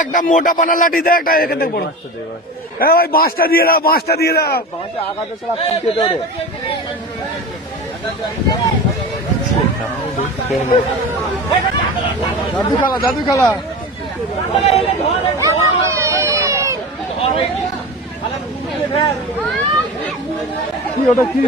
একটা মোটা পানা লাঠি দেয় একটা এখান থেকে বড় ওই বাঁশটা দিয়ে দাও, বাঁশটা দিয়ে দাও। জাদু খেলা, জাদু খেলা। কি ওটা কি?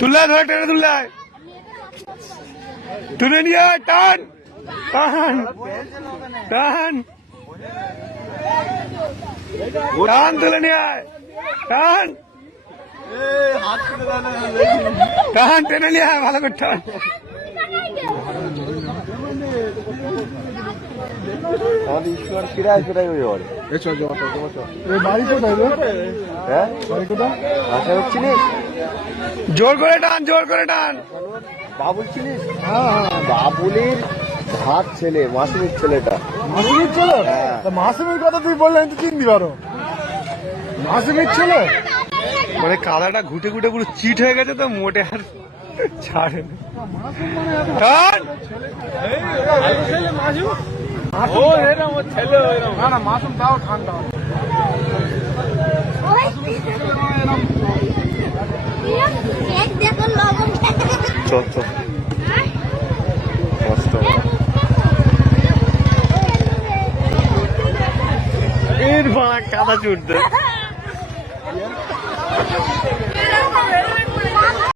তুলে ধরে টেনে তুলে তুলে নিয়ে টান টান টান টান তুলে নিয়ে টান টান টেনে নিয়ে ভালো করে টান। জোর করে টান, জোর করে টান। বাবুল চিনিস? বাবুলের ভাত ছেলে, মাসুমের ছেলেটা। মাসুমের ছেলে? মাসুমের কথা তুই বললে আমি তো চিনতে পারো। মাসুমের ছেলে মানে কাদাটা ঘুটে ঘুটে পুরো চিট হয়ে গেছে তো, মোটে আর ছাড়ে না। মাসুম তাও ঠান্ডা এর ভাড়া কাদা চুটতে